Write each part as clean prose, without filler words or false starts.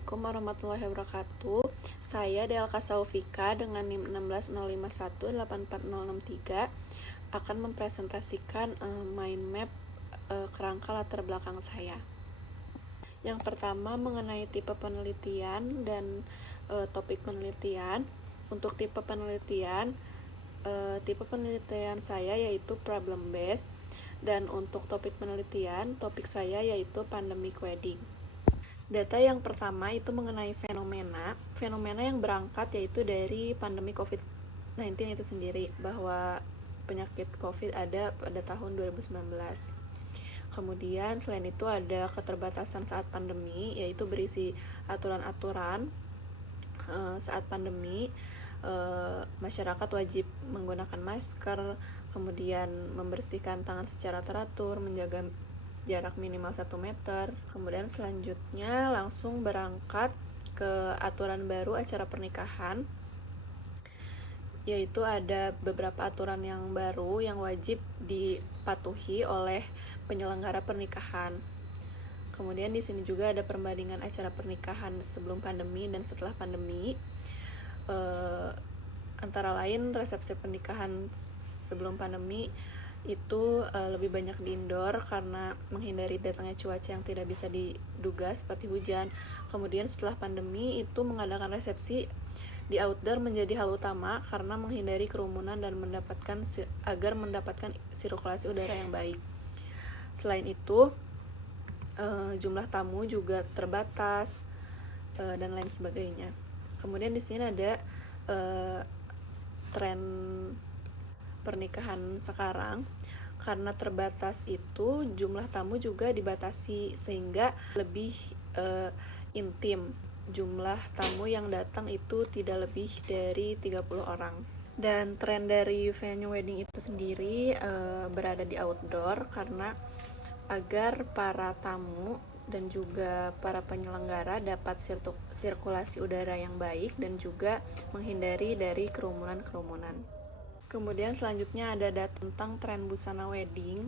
Assalamualaikum warahmatullahi wabarakatuh. Saya Delka Saufika dengan NIM 16051844063 akan mempresentasikan mind map kerangka latar belakang saya. Yang pertama mengenai tipe penelitian dan topik penelitian. Untuk tipe penelitian saya yaitu problem based, dan untuk topik penelitian, topik saya yaitu pandemic wedding. Data yang pertama itu mengenai fenomena yang berangkat yaitu dari pandemi COVID-19 itu sendiri, bahwa penyakit COVID ada pada tahun 2019. Kemudian selain itu ada keterbatasan saat pandemi, yaitu berisi aturan-aturan saat pandemi. Masyarakat wajib menggunakan masker, kemudian membersihkan tangan secara teratur, menjaga jarak minimal 1 meter. Kemudian selanjutnya langsung berangkat ke aturan baru acara pernikahan, yaitu ada beberapa aturan yang baru yang wajib dipatuhi oleh penyelenggara pernikahan. Kemudian di sini juga ada perbandingan acara pernikahan sebelum pandemi dan setelah pandemi. Antara lain resepsi pernikahan sebelum pandemi itu lebih banyak di indoor karena menghindari datangnya cuaca yang tidak bisa diduga seperti hujan. Kemudian setelah pandemi itu mengadakan resepsi di outdoor menjadi hal utama karena menghindari kerumunan dan agar mendapatkan sirkulasi udara yang baik. Selain itu jumlah tamu juga terbatas dan lain sebagainya. Kemudian di sini ada tren pernikahan sekarang. Karena terbatas itu, jumlah tamu juga dibatasi sehingga lebih intim. Jumlah tamu yang datang itu tidak lebih dari 30 orang. Dan tren dari venue wedding itu sendiri berada di outdoor karena agar para tamu dan juga para penyelenggara dapat sirkulasi udara yang baik dan juga menghindari dari kerumunan-kerumunan. Kemudian selanjutnya ada data tentang tren busana wedding,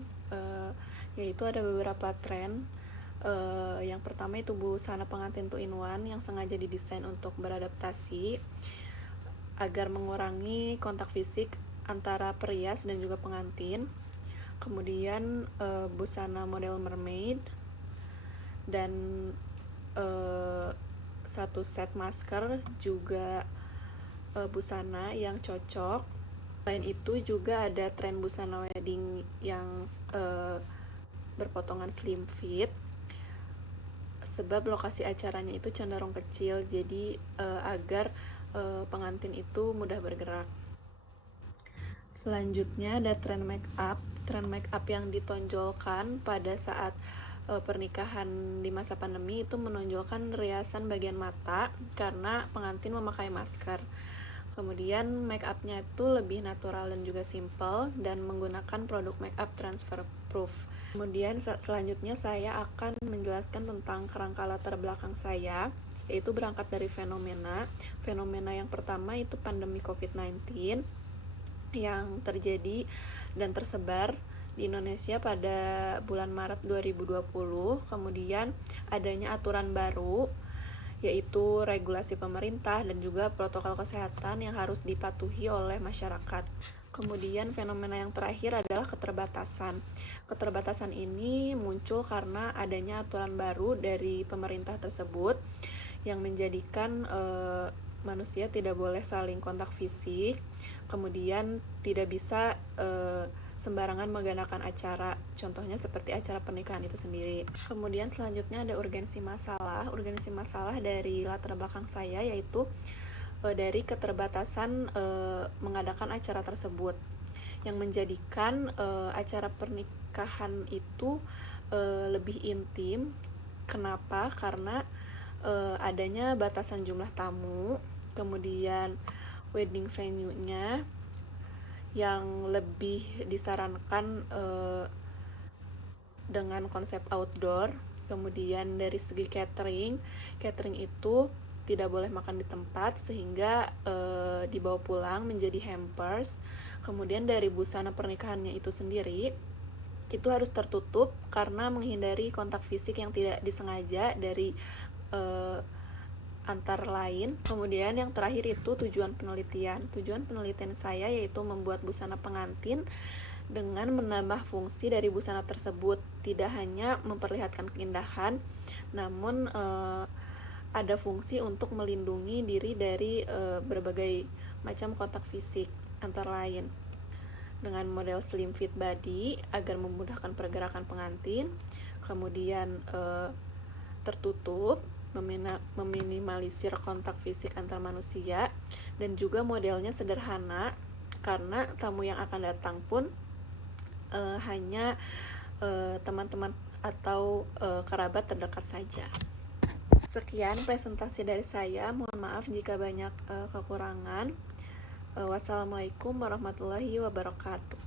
yaitu ada beberapa tren. Yang pertama itu busana pengantin 2-in-1 yang sengaja didesain untuk beradaptasi agar mengurangi kontak fisik antara perias dan juga pengantin. Kemudian busana model mermaid dan satu set masker juga busana yang cocok. Selain itu juga ada tren busana wedding yang berpotongan slim fit, sebab lokasi acaranya itu cenderung kecil, jadi agar pengantin itu mudah bergerak. Selanjutnya ada tren make up. Tren make up yang ditonjolkan pada saat pernikahan di masa pandemi itu menonjolkan riasan bagian mata karena pengantin memakai masker. Kemudian make up-nya itu lebih natural dan juga simple dan menggunakan produk make up transfer proof. Kemudian selanjutnya saya akan menjelaskan tentang kerangka latar belakang saya, yaitu berangkat dari fenomena. Fenomena yang pertama itu pandemi COVID-19 yang terjadi dan tersebar di Indonesia pada bulan Maret 2020. Kemudian adanya aturan baru, yaitu regulasi pemerintah dan juga protokol kesehatan yang harus dipatuhi oleh masyarakat. Kemudian fenomena yang terakhir adalah keterbatasan. Keterbatasan ini muncul karena adanya aturan baru dari pemerintah tersebut yang menjadikan manusia tidak boleh saling kontak fisik, kemudian tidak bisa sembarangan mengadakan acara, contohnya seperti acara pernikahan itu sendiri. Kemudian selanjutnya ada urgensi masalah. Urgensi masalah dari latar belakang saya yaitu dari keterbatasan mengadakan acara tersebut, yang menjadikan acara pernikahan itu lebih intim. Kenapa? Karena adanya batasan jumlah tamu, kemudian wedding venue-nya yang lebih disarankan dengan konsep outdoor. Kemudian dari segi catering itu tidak boleh makan di tempat sehingga dibawa pulang menjadi hampers. Kemudian dari busana pernikahannya itu sendiri itu harus tertutup karena menghindari kontak fisik yang tidak disengaja dari antara lain. Kemudian yang terakhir itu tujuan penelitian. Tujuan penelitian saya yaitu membuat busana pengantin dengan menambah fungsi dari busana tersebut. Tidak hanya memperlihatkan keindahan, namun ada fungsi untuk melindungi diri dari berbagai macam kontak fisik, antara lain dengan model slim fit body agar memudahkan pergerakan pengantin, kemudian tertutup, meminimalisir kontak fisik antar manusia, dan juga modelnya sederhana karena tamu yang akan datang pun hanya teman-teman atau kerabat terdekat saja. Sekian presentasi dari saya, mohon maaf jika banyak kekurangan. Wassalamualaikum warahmatullahi wabarakatuh.